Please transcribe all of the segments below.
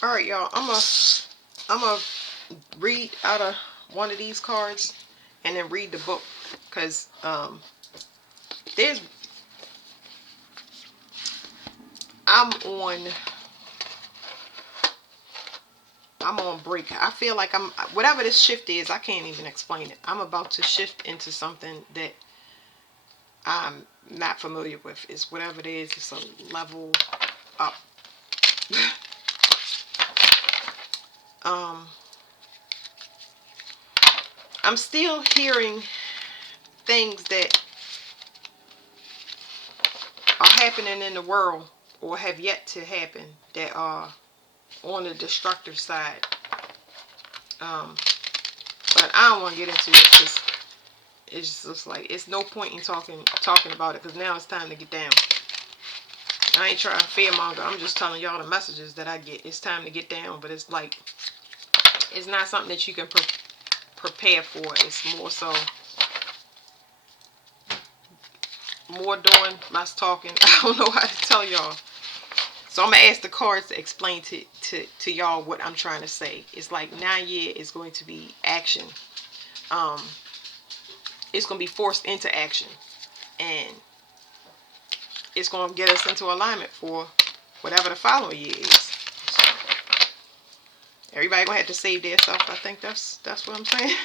All right, y'all. I'm a read out of one of these cards and then read the book, because there's I'm on I'm on break. I feel like whatever this shift is, I can't even explain it. I'm about to shift into something that I'm not familiar with. It's whatever it is. It's a level up. um, I'm still hearing things that are happening in the world or have yet to happen that are on the destructive side. Um, but I don't want to get into it because it's just like it's no point in talking about it, because now it's time to get down. I ain't trying to fearmonger. I'm just telling y'all the messages that I get. It's time to get down, but it's like it's not something that you can prepare for. It's more so more doing, less talking. I don't know how to tell y'all. So I'm gonna ask the cards to explain to y'all what I'm trying to say. It's like 9 year is going to be action. Um, it's gonna be forced into action, and it's gonna get us into alignment for whatever the following year is. So everybody gonna have to save their self. I think that's what I'm saying.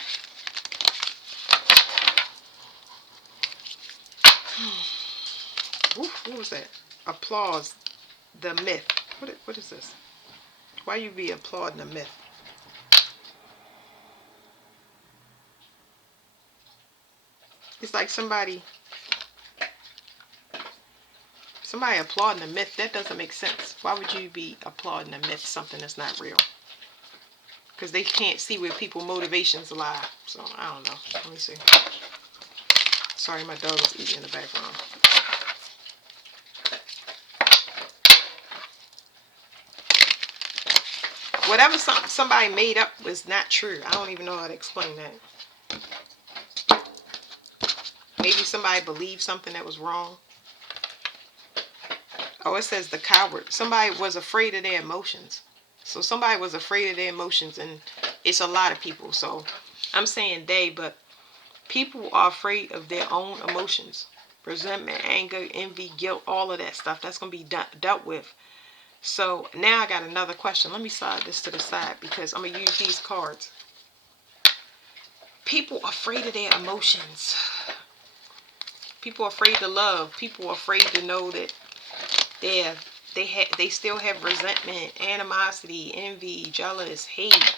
Ooh, what was that? Applause the myth. What is this? Why you be applauding the myth? It's like somebody applauding the myth. That doesn't make sense. Why would you be applauding the myth, something that's not real? Because they can't see where people's motivations lie. So I don't know. Let me see. Sorry, my dog is eating in the background. Whatever somebody made up was not true. I don't even know how to explain that. Maybe somebody believed something that was wrong. Oh, it says the coward. Somebody was afraid of their emotions. So somebody was afraid of their emotions, and it's a lot of people. So I'm saying they, but people are afraid of their own emotions. Resentment, anger, envy, guilt, all of that stuff. That's going to be dealt with. So now I got another question. Let me slide this to the side because I'm going to use these cards. People are afraid of their emotions. People are afraid to love. People are afraid to know that they still have resentment, animosity, envy, jealous, hate.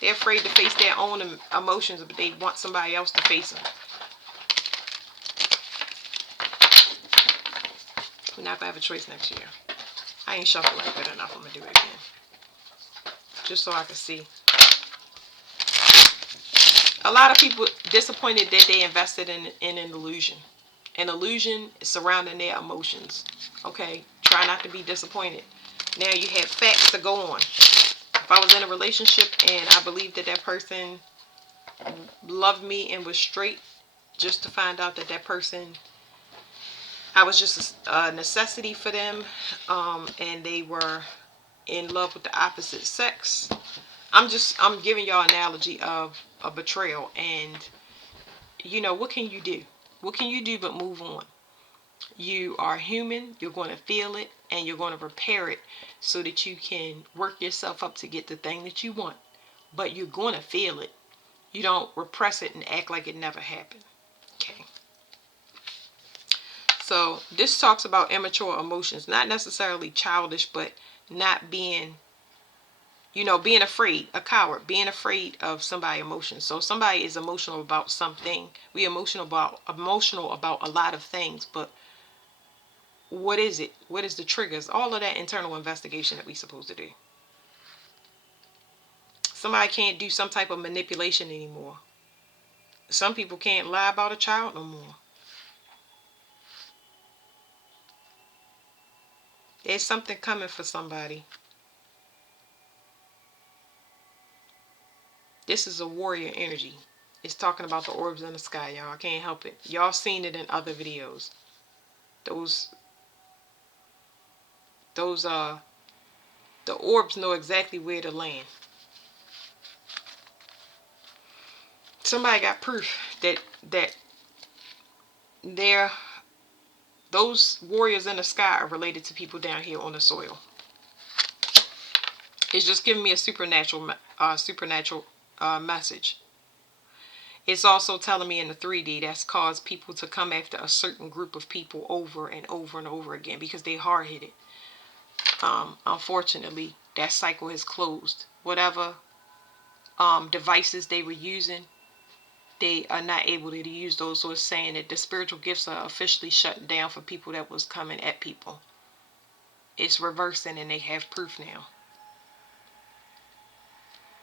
They're afraid to face their own emotions, but they want somebody else to face them. We're not going to have a choice next year. I ain't shuffling good enough. I'm going to do it again. Just so I can see. A lot of people disappointed that they invested in an illusion. An illusion surrounding their emotions. Okay? Try not to be disappointed. Now you have facts to go on. If I was in a relationship and I believed that that person loved me and was straight, just to find out that that person, I was just a necessity for them, and they were in love with the opposite sex. I'm giving y'all an analogy of a betrayal, and what can you do? What can you do but move on? You are human. You're going to feel it, and you're going to repair it so that you can work yourself up to get the thing that you want. But you're going to feel it. You don't repress it and act like it never happened. Okay. So this talks about immature emotions, not necessarily childish, but not being, being afraid, a coward, being afraid of somebody's emotions. So somebody is emotional about something. We emotional about a lot of things, but what is it? What is the triggers? All of that internal investigation that we're supposed to do. Somebody can't do some type of manipulation anymore. Some people can't lie about a child no more. There's something coming for somebody. This is a warrior energy. It's talking about the orbs in the sky, y'all. I can't help it. Y'all seen it in other videos. Those The orbs know exactly where to land. Somebody got proof that those warriors in the sky are related to people down here on the soil. It's just giving me a supernatural message. It's also telling me in the 3D that's caused people to come after a certain group of people over and over and over again because they hard-headed. Unfortunately, that cycle has closed. Whatever devices they were using, they are not able to use those. So it's saying that the spiritual gifts are officially shut down for people that was coming at people. It's reversing and they have proof now.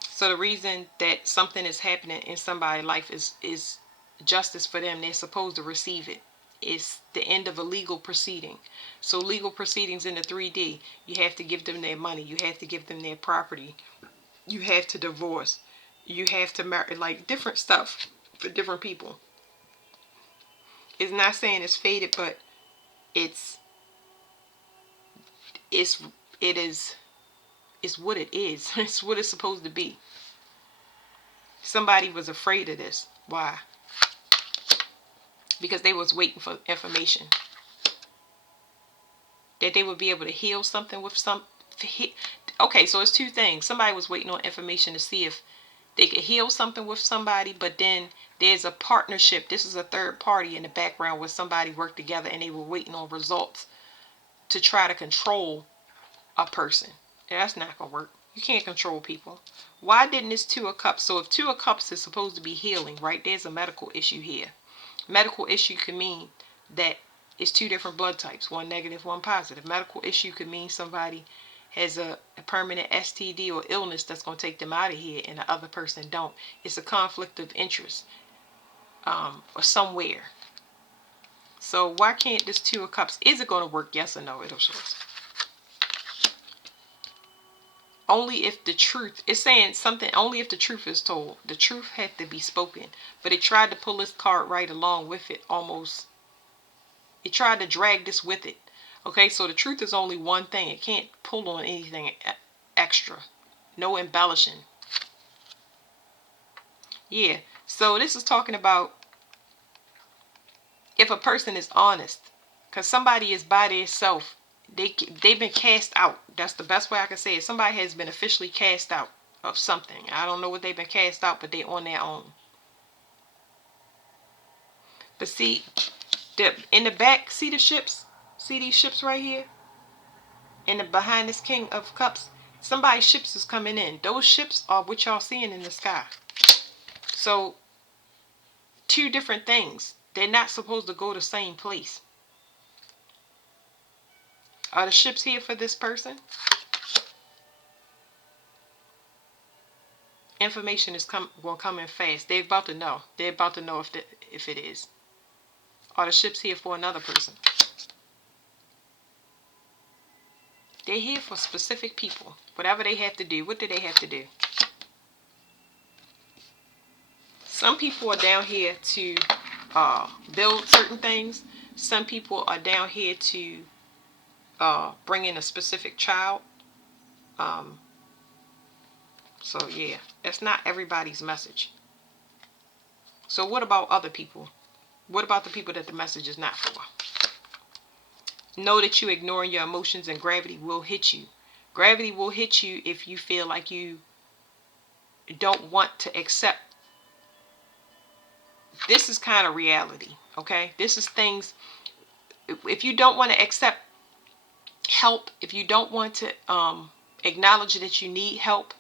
So the reason that something is happening in somebody's life is justice for them. They're supposed to receive it. It's the end of a legal proceeding. So legal proceedings in the 3D, you have to give them their money. You have to give them their property. You have to divorce. You have to marry, like different stuff for different people. It's not saying it's fated, but it's it's it is it's what it is. It's what it's supposed to be. Somebody was afraid of this. Why? Because they was waiting for information. That they would be able to heal something with some. Okay, so it's two things. Somebody was waiting on information to see if they could heal something with somebody, but then there's a partnership. This is a third party in the background where somebody worked together and they were waiting on results to try to control a person. That's not going to work. You can't control people. Why didn't this Two of Cups? So if Two of Cups is supposed to be healing, right? There's a medical issue here. Medical issue could mean that it's two different blood types, one negative, one positive. Medical issue could mean somebody has a permanent STD or illness that's going to take them out of here and the other person don't. It's a conflict of interest or somewhere. So why can't this Two of Cups, is it going to work? Yes or no? It'll show us. Only if the truth, it's saying something, only if the truth is told. The truth had to be spoken. But it tried to pull this card right along with it almost. It tried to drag this with it. Okay, so the truth is only one thing. It can't pull on anything extra. No embellishing. Yeah, so this is talking about if a person is honest. Because somebody is by themselves. They've been cast out. That's the best way I can say it. Somebody has been officially cast out of something. I don't know what they've been cast out, but they're on their own. But see, in the back, see the ships? See these ships right here? And behind this King of Cups, somebody's ships is coming in. Those ships are what y'all seeing in the sky. So, two different things. They're not supposed to go the same place. Are the ships here for this person? Information is will come in fast. They're about to know. They're about to know if it is. Are the ships here for another person? They're here for specific people. Whatever they have to do. What do they have to do? Some people are down here to build certain things. Some people are down here to bring in a specific child. So yeah, that's not everybody's message. So what about other people? What about the people that the message is not for? Know that you're ignoring your emotions and gravity will hit you. Gravity will hit you if you feel like you don't want to accept. This is kind of reality, okay? This is things, if you don't want to accept help, if you don't want to acknowledge that you need help,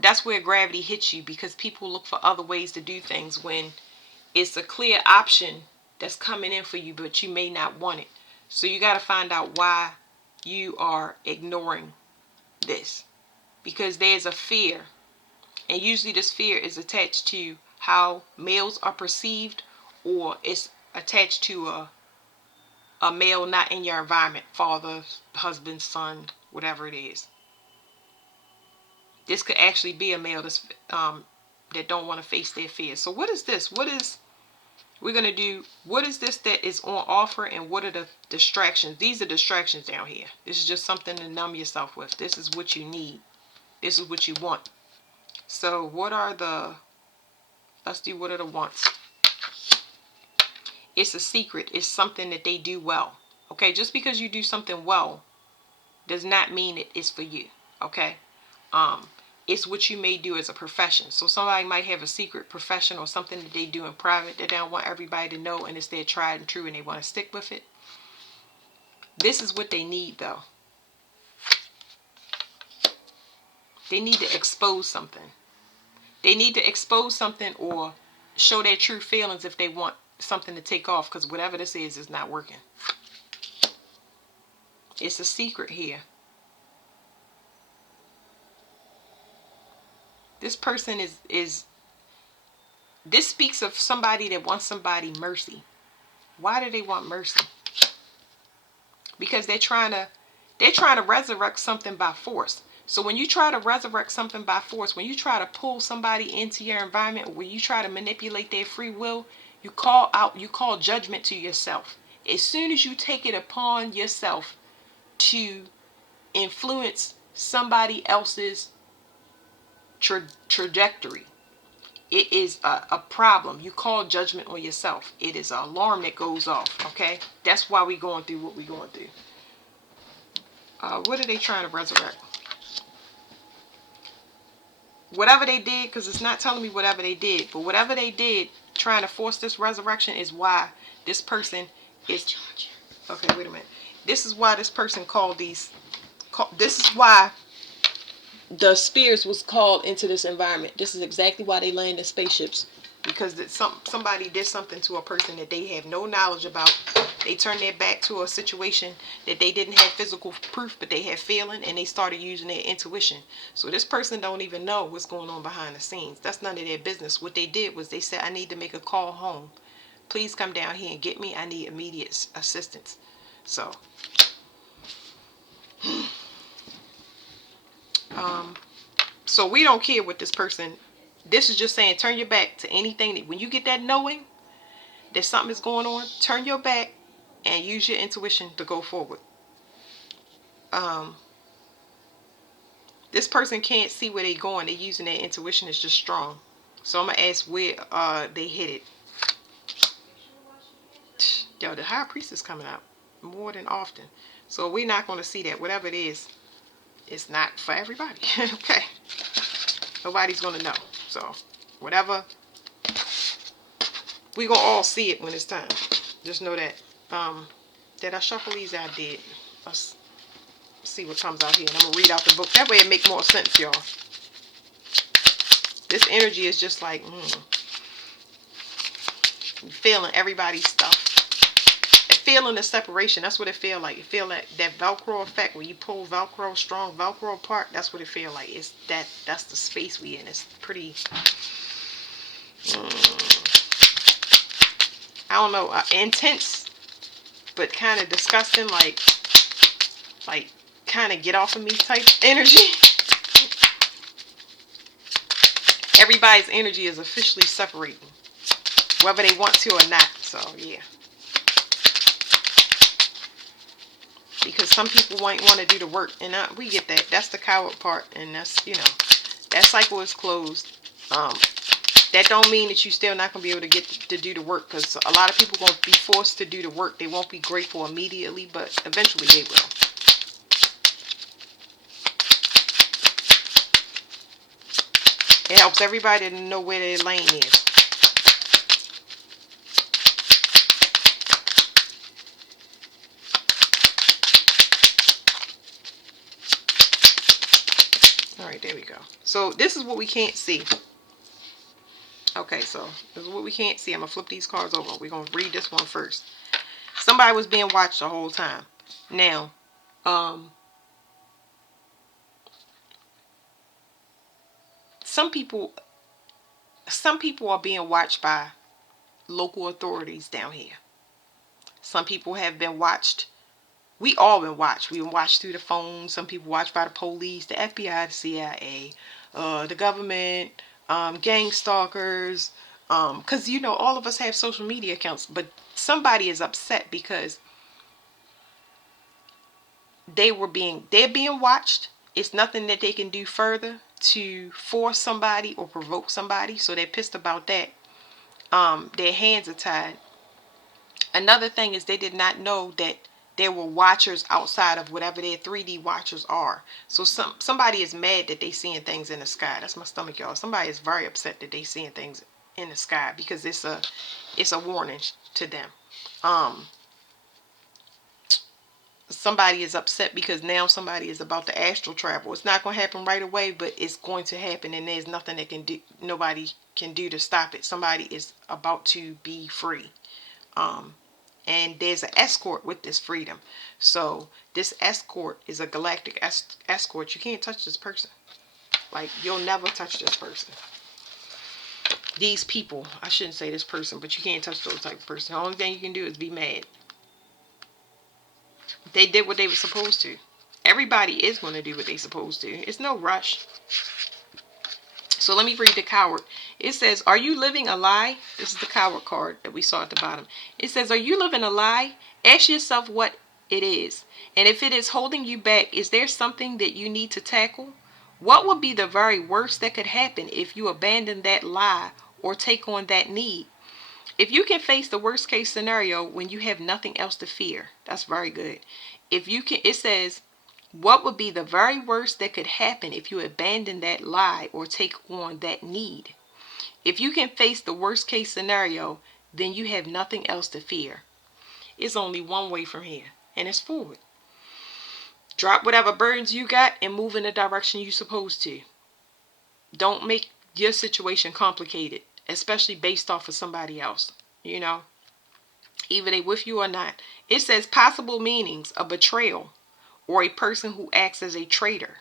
that's where gravity hits you, because people look for other ways to do things when it's a clear option that's coming in for you, but you may not want it. So you got to find out why you are ignoring this, because there's a fear, and usually this fear is attached to how males are perceived, or it's attached to a male not in your environment, father, husband, son, whatever it is. This could actually be a male that's that don't want to face their fears. So what is this? What is We're going to do, what is this that is on offer and what are the distractions? These are distractions down here. This is just something to numb yourself with. This is what you need. This is what you want. So what are the, let's do what are the wants. It's a secret. It's something that they do well. Okay, just because you do something well does not mean it is for you. Okay, it's what you may do as a profession. So somebody might have a secret profession or something that they do in private that they don't want everybody to know, and it's their tried and true and they want to stick with it. This is what they need though. They need to expose something. They need to expose something or show their true feelings if they want something to take off, because whatever this is not working. It's a secret here. This person is this speaks of somebody that wants somebody mercy. Why do they want mercy? Because they're trying to resurrect something by force. So when you try to resurrect something by force, when you try to pull somebody into your environment, when you try to manipulate their free will, you call judgment to yourself. As soon as you take it upon yourself to influence somebody else's trajectory, it is a problem. You call judgment on yourself. It is an alarm that goes off. Okay, that's why we're going through what we're going through. What are they trying to resurrect? Whatever they did, because it's not telling me whatever they did, but whatever they did trying to force this resurrection is why this person is, okay, wait a minute, this is why this person called these, this is why the spirits was called into this environment. This is exactly why they land in spaceships, because somebody did something to a person that they have no knowledge about. They turned their back to a situation that they didn't have physical proof, but they had feeling, and they started using their intuition. So this person don't even know what's going on behind the scenes. That's none of their business. What they did was they said, I need to make a call home. Please come down here and get me. I need immediate assistance. So, so we don't care what this person, this is just saying, turn your back to anything that, when you get that knowing that something is going on, turn your back and use your intuition to go forward. This person can't see where they're going. They're using their intuition. It's just strong. So I'm going to ask where they hit it. Yo, the high priest is coming out more than often. So we're not going to see that. Whatever it is, it's not for everybody. Okay. Nobody's going to know. So whatever, we're going to all see it when it's time. Just know that. Did I shuffle these? I did. Let's see what comes out here. And I'm going to read out the book. That way it makes more sense, y'all. This energy is just like, feeling everybody's stuff. Feeling the separation. That's what it feel like. You feel that Velcro effect when you pull Velcro, strong Velcro apart. That's what it feel like. It's that's the space we in. It's pretty, I don't know, intense, but kind of disgusting, like kind of get off of me type energy. Everybody's energy is officially separating, whether they want to or not. So yeah. Because some people won't want to do the work, and we get that. That's the coward part, and that's, you know, that cycle is closed. That don't mean that you still not gonna be able to get to do the work, because a lot of people gonna be forced to do the work. They won't be grateful immediately, but eventually they will. It helps everybody to know where their lane is. Alright, there we go. So this is what we can't see. Okay, so this is what we can't see. I'm going to flip these cards over. We're going to read this one first. Somebody was being watched the whole time. Now, some people are being watched by local authorities down here. Some people have been watched. We all been watched. We've been watched through the phone. Some people watched by the police, the FBI, the CIA, the government, gang stalkers, Because you know, all of us have social media accounts, but somebody is upset because they're being watched. It's nothing that they can do further to force somebody or provoke somebody, so they're pissed about that. Their hands are tied. Another thing is they did not know that there were watchers outside of whatever their 3D watchers are. So somebody is mad that they seeing things in the sky. That's my stomach, y'all. Somebody is very upset that they seeing things in the sky because it's a warning to them. Um, Somebody is upset because now somebody is about to astral travel. It's not going to happen right away, but it's going to happen, and there's nothing that nobody can do to stop it. Somebody is about to be free. And there's an escort with this freedom. So this escort is a galactic escort. You can't touch this person. Like, you'll never touch this person. These people, I shouldn't say this person, but you can't touch those type of person. The only thing you can do is be mad. They did what they were supposed to. Everybody is going to do what they're supposed to. It's no rush. So let me read the coward. It says, are you living a lie? This is the coward card that we saw at the bottom. It says, are you living a lie? Ask yourself what it is. And if it is holding you back, is there something that you need to tackle? What would be the very worst that could happen if you abandon that lie or take on that need? If you can face the worst case scenario when you have nothing else to fear, that's very good. If you can, it says, what would be the very worst that could happen if you abandon that lie or take on that need? If you can face the worst case scenario, then you have nothing else to fear. It's only one way from here, and it's forward. Drop whatever burdens you got and move in the direction you're supposed to. Don't make your situation complicated, especially based off of somebody else. You know, either they with you or not. It says possible meanings: a betrayal or a person who acts as a traitor.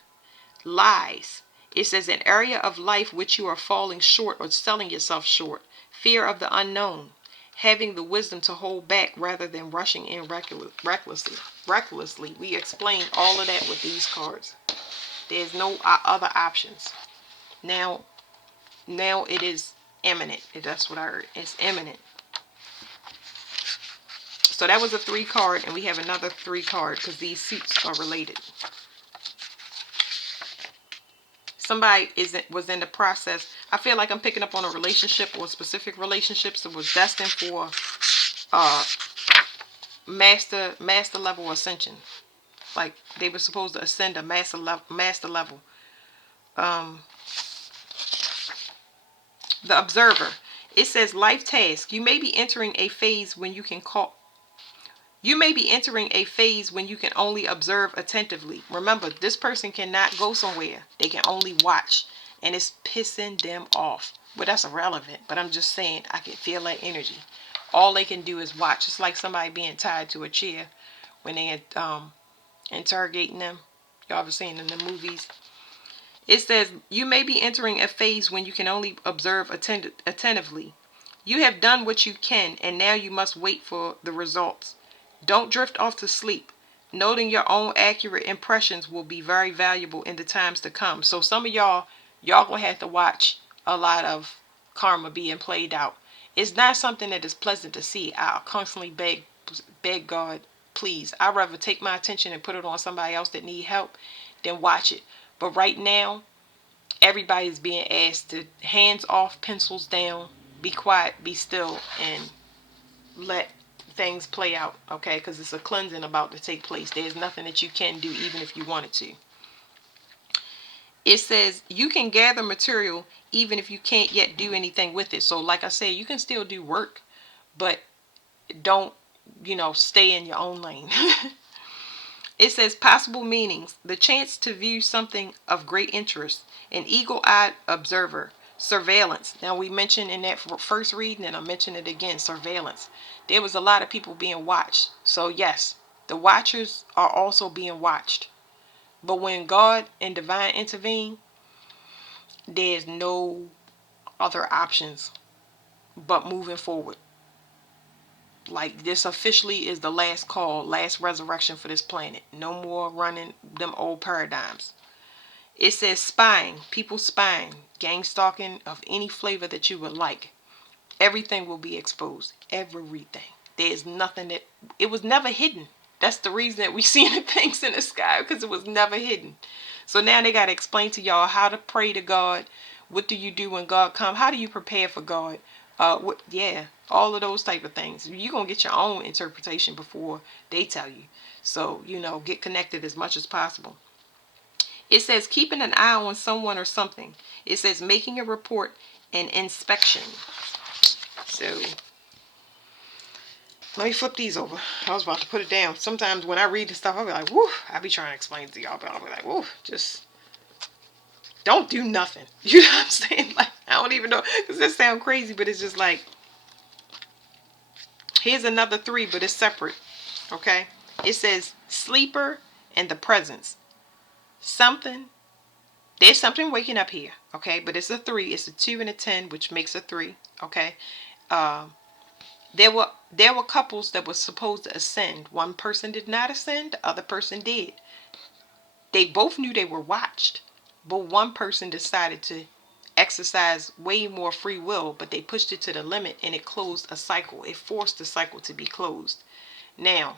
Lies. It says an area of life which you are falling short or selling yourself short. Fear of the unknown. Having the wisdom to hold back rather than rushing in recklessly. We explain all of that with these cards. There's no other options. Now it is imminent. That's what I heard. It's imminent. So that was a 3 card, and we have another 3 card because these suits are related. Somebody was in the process. I feel like I'm picking up on a relationship or specific relationships that was destined for master level ascension. Like they were supposed to ascend a master level. The observer. It says life task. You may be entering a phase when you can only observe attentively. Remember, this person cannot go somewhere. They can only watch. And it's pissing them off. But that's irrelevant. But I'm just saying, I can feel that energy. All they can do is watch. It's like somebody being tied to a chair when they interrogating them. Y'all ever seen in the movies? It says, you may be entering a phase when you can only observe attentively. You have done what you can, and now you must wait for the results. Don't drift off to sleep. Noting your own accurate impressions will be very valuable in the times to come. So some of y'all gonna have to watch a lot of karma being played out. It's not something that is pleasant to see. I'll constantly beg God, please. I'd rather take my attention and put it on somebody else that need help than watch it. But right now, everybody is being asked to hands off, pencils down, be quiet, be still, and let things play out, okay? Because it's a cleansing about to take place. There's nothing that you can do even if you wanted to. It says you can gather material even if you can't yet do anything with it. So like I said, you can still do work, but don't, stay in your own lane. It says possible meanings: the chance to view something of great interest, an eagle-eyed observer, surveillance. Now we mentioned in that first reading, and I mentioned it again, surveillance. There was a lot of people being watched. So yes, the watchers are also being watched. But when God and divine intervene, there's no other options but moving forward. Like, this officially is the last call, last resurrection for this planet. No more running them old paradigms. It says spying, people spying, gang stalking of any flavor that you would like. Everything will be exposed. Everything. There's nothing that, it was never hidden. That's the reason that we see the things in the sky, because it was never hidden. So now they got to explain to y'all how to pray to God. What do you do when God comes? How do you prepare for God? Yeah, all of those type of things. You're going to get your own interpretation before they tell you. So, get connected as much as possible. It says keeping an eye on someone or something. It says making a report and inspection. So let me flip these over. I was about to put it down. Sometimes when I read the stuff, I'll be like, woo, I be trying to explain it to y'all, but I'll be like, woo, just don't do nothing. You know what I'm saying? Like, I don't even know, because this sounds crazy, but it's just like, here's another 3, but it's separate. Okay? It says sleeper and the presence. There's something waking up here. Okay? But it's a 3. It's a 2 and a 10, which makes a 3. Okay? There were couples that were supposed to ascend. One person did not ascend. The other person did. They both knew they were watched, but one person decided to exercise way more free will, but they pushed it to the limit and it closed a cycle. It forced the cycle to be closed. Now,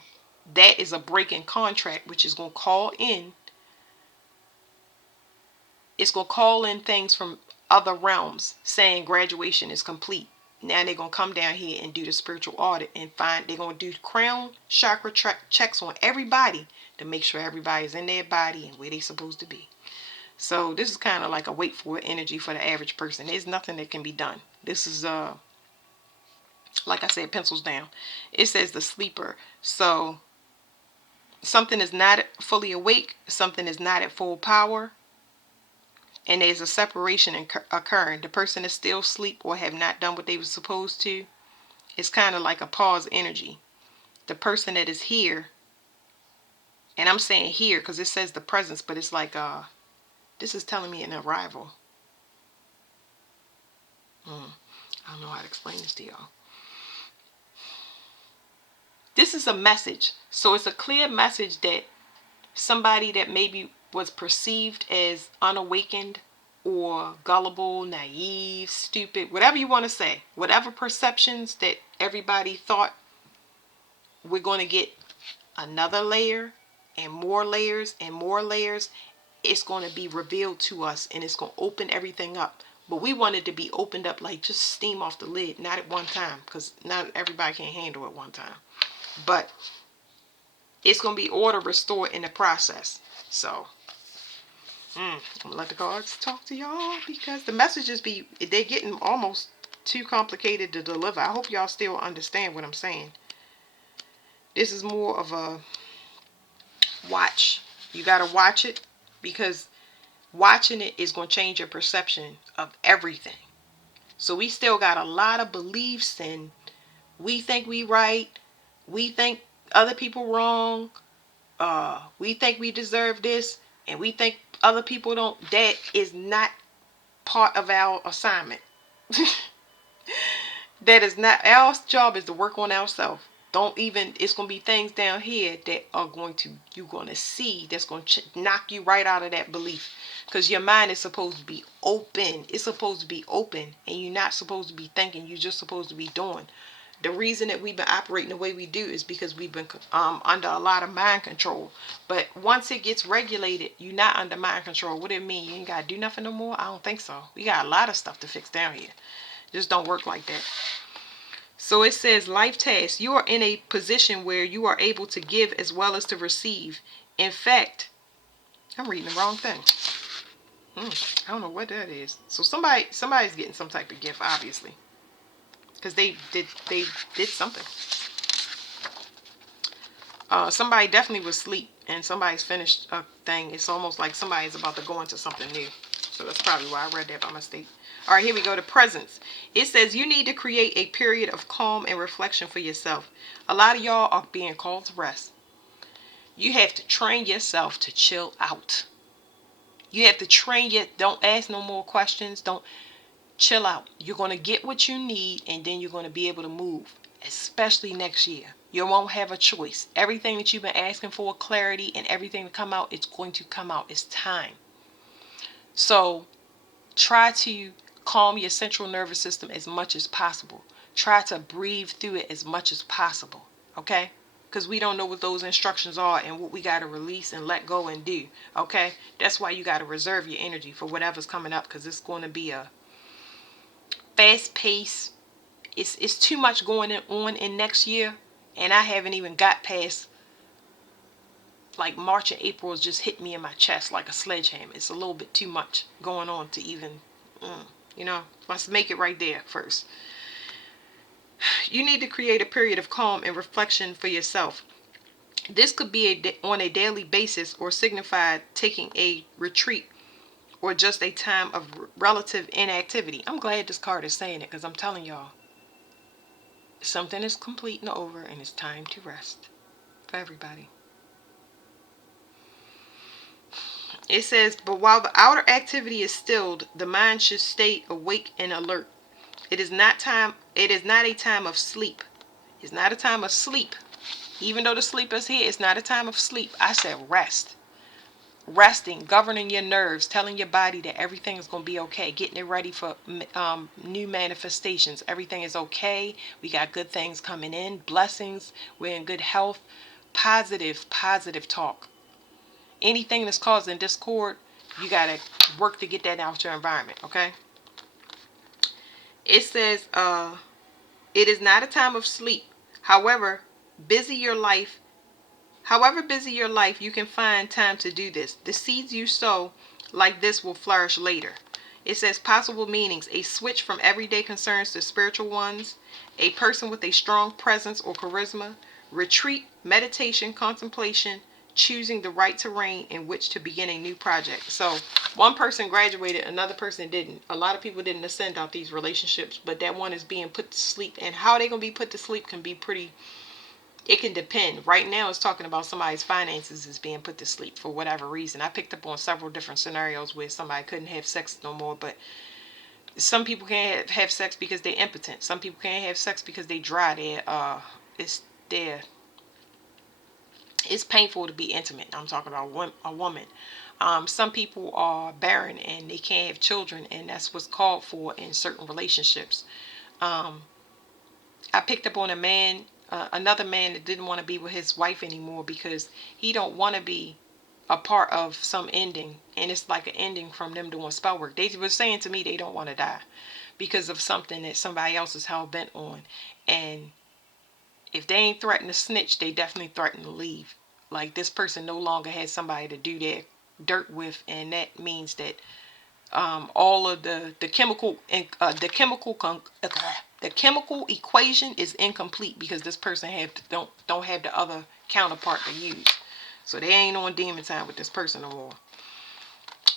that is a break in contract, which is going to call in. It's going to call in things from other realms saying graduation is complete. Now they're going to come down here and do the spiritual audit and they're going to do crown chakra checks on everybody to make sure everybody's in their body and where they're supposed to be. So this is kind of like a wait for it energy for the average person. There's nothing that can be done. This is, like I said, pencils down. It says the sleeper. So something is not fully awake. Something is not at full power. And there's a separation occurring. The person is still asleep or have not done what they were supposed to. It's kind of like a pause energy. The person that is here, and I'm saying here because it says the presence, but it's like, this is telling me an arrival. I don't know how to explain this to y'all. This is a message. So it's a clear message that somebody that maybe was perceived as unawakened or gullible, naive, stupid, whatever you want to say, whatever perceptions that everybody thought, we're going to get another layer and more layers and more layers. It's going to be revealed to us and it's going to open everything up. But we want it to be opened up like just steam off the lid, not at one time, because not everybody can handle it one time. But it's going to be order restored in the process. So I'm going to let the cards talk to y'all because the messages they're getting almost too complicated to deliver. I hope y'all still understand what I'm saying. This is more of a watch. You got to watch it because watching it is going to change your perception of everything. So we still got a lot of beliefs and we think we right. We think other people wrong. We think we deserve this and we think other people don't. That is not part of our assignment. That is not our job. Is to work on ourselves. It's going to be things down here that you're going to see that's going to knock you right out of that belief, because your mind is supposed to be open. It's supposed to be open and you're not supposed to be thinking. You're just supposed to be doing. The reason that we've been operating the way we do is because we've been under a lot of mind control. But once it gets regulated, you're not under mind control. What do it mean? You ain't got to do nothing no more? I don't think so. We got a lot of stuff to fix down here. Just don't work like that. So it says life tasks. You are in a position where you are able to give as well as to receive. In fact, I'm reading the wrong thing. I don't know what that is. So somebody's getting some type of gift, obviously. Because they did something. Somebody definitely was asleep and somebody's finished a thing. It's almost like somebody's about to go into something new. So that's probably why I read that by mistake. All right, here we go to presence. It says you need to create a period of calm and reflection for yourself. A lot of y'all are being called to rest. You have to train yourself to chill out. You have to don't ask no more questions. Don't chill out. You're going to get what you need and then you're going to be able to move, especially next year. You won't have a choice. Everything that you've been asking for, clarity and everything to come out, it's going to come out. It's time. So try to calm your central nervous system as much as possible. Try to breathe through it as much as possible. Okay? Because we don't know what those instructions are and what we got to release and let go and do. Okay? That's why you got to reserve your energy for whatever's coming up, because it's going to be a fast pace. It's too much going on in next year, and I haven't even got past, like, March and April has just hit me in my chest like a sledgehammer. It's a little bit too much going on to even, let's make it right there first. You need to create a period of calm and reflection for yourself. This could be on a daily basis or signify taking a retreat or just a time of relative inactivity. I'm glad this card is saying it, because I'm telling y'all, something is complete and over, and it's time to rest for everybody. It says, but while the outer activity is stilled, the mind should stay awake and alert. It is not a time of sleep. It's not a time of sleep. Even though the sleep is here, it's not a time of sleep. I said rest. Resting, governing your nerves, telling your body that everything is going to be okay, getting it ready for new manifestations. Everything is okay. We got good things coming in, blessings. We're in good health. Positive talk. Anything that's causing discord, you got to work to get that out your environment, okay? It says, it is not a time of sleep. However busy your life, you can find time to do this. The seeds you sow like this will flourish later. It says possible meanings: a switch from everyday concerns to spiritual ones, a person with a strong presence or charisma, retreat, meditation, contemplation, choosing the right terrain in which to begin a new project. So one person graduated, another person didn't. A lot of people didn't ascend out these relationships, but that one is being put to sleep. And how they going to be put to sleep can be pretty, it can depend. Right now it's talking about somebody's finances is being put to sleep for whatever reason. I picked up on several different scenarios where somebody couldn't have sex no more, but some people can't have sex because they're impotent. Some people can't have sex because they dry. It's painful to be intimate. I'm talking about a woman. Some people are barren and they can't have children, and that's what's called for in certain relationships. I picked up on a man, another man that didn't want to be with his wife anymore because he don't want to be a part of some ending, and it's like an ending from them doing spell work. They were saying to me they don't want to die because of something that somebody else is hell bent on, and if they ain't threatened to snitch, they definitely threaten to leave. Like, this person no longer has somebody to do their dirt with, and that means that all of the chemical equation is incomplete because this person don't have the other counterpart to use. So they ain't on demon time with this person no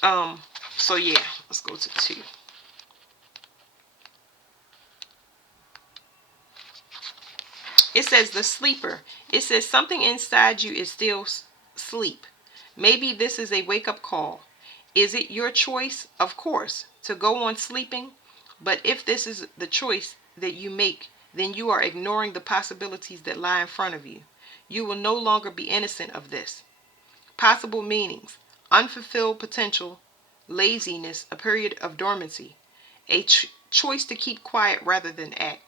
more. So yeah, let's go to 2. It says the sleeper. It says something inside you is still asleep. Maybe this is a wake-up call. Is it your choice, of course, to go on sleeping? But if this is the choice that you make, then you are ignoring the possibilities that lie in front of you. You will no longer be innocent of this. Possible meanings: unfulfilled potential, laziness, a period of dormancy, a choice to keep quiet rather than act.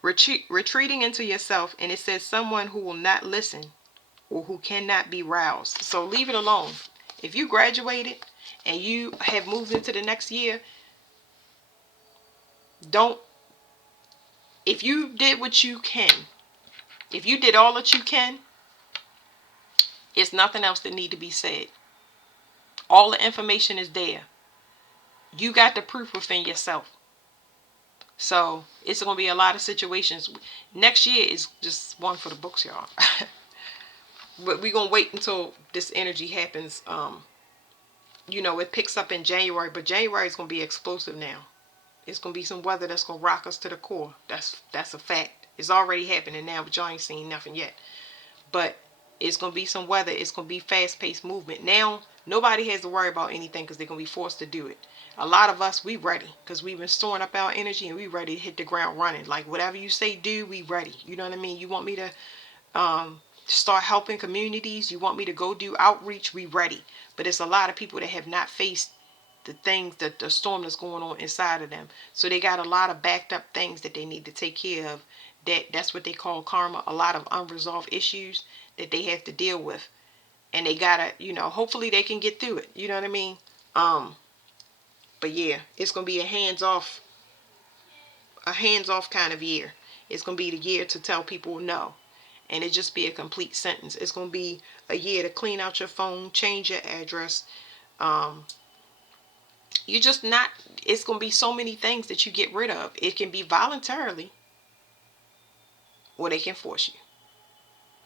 Retreating into yourself, and it says someone who will not listen or who cannot be roused. So leave it alone. If you graduated and you have moved into the next year, if you did what you can, if you did all that you can, it's nothing else that need to be said. All the information is there. You got the proof within yourself. So it's going to be a lot of situations. Next year is just one for the books, y'all. But we're going to wait until this energy happens. It picks up in January, but January is going to be explosive now. It's going to be some weather that's going to rock us to the core. That's a fact. It's already happening now, but y'all ain't seen nothing yet. But it's going to be some weather. It's going to be fast-paced movement. Now, nobody has to worry about anything because they're going to be forced to do it. A lot of us, we ready because we've been storing up our energy and we ready to hit the ground running. Like, whatever you say do, we ready. You know what I mean? You want me to start helping communities? You want me to go do outreach? We ready. But it's a lot of people that have not faced the things, that the storm that's going on inside of them. So they got a lot of backed up things that they need to take care of. That's what they call karma. A lot of unresolved issues that they have to deal with, and they gotta, hopefully they can get through it. You know what I mean? But yeah, it's gonna be a hands off kind of year. It's gonna be the year to tell people no, and it just be a complete sentence. It's gonna be a year to clean out your phone, change your address. You just not. It's gonna be so many things that you get rid of. It can be voluntarily, or they can force you,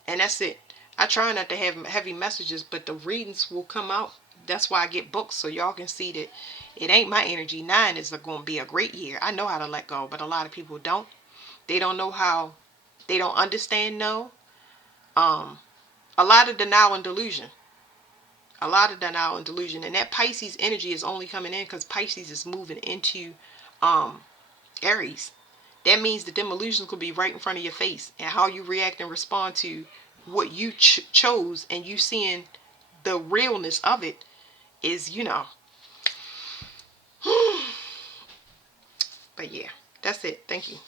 and that's it. I try not to have heavy messages, but the readings will come out. That's why I get books, so y'all can see that it ain't my energy. 9 is going to be a great year. I know how to let go, but a lot of people don't. They don't know how. They don't understand no. A lot of denial and delusion. A lot of denial and delusion. And that Pisces energy is only coming in because Pisces is moving into Aries. That means that them illusions could be right in front of your face. And how you react and respond to what you chose, and you seeing the realness of it is, But yeah, that's it. Thank you.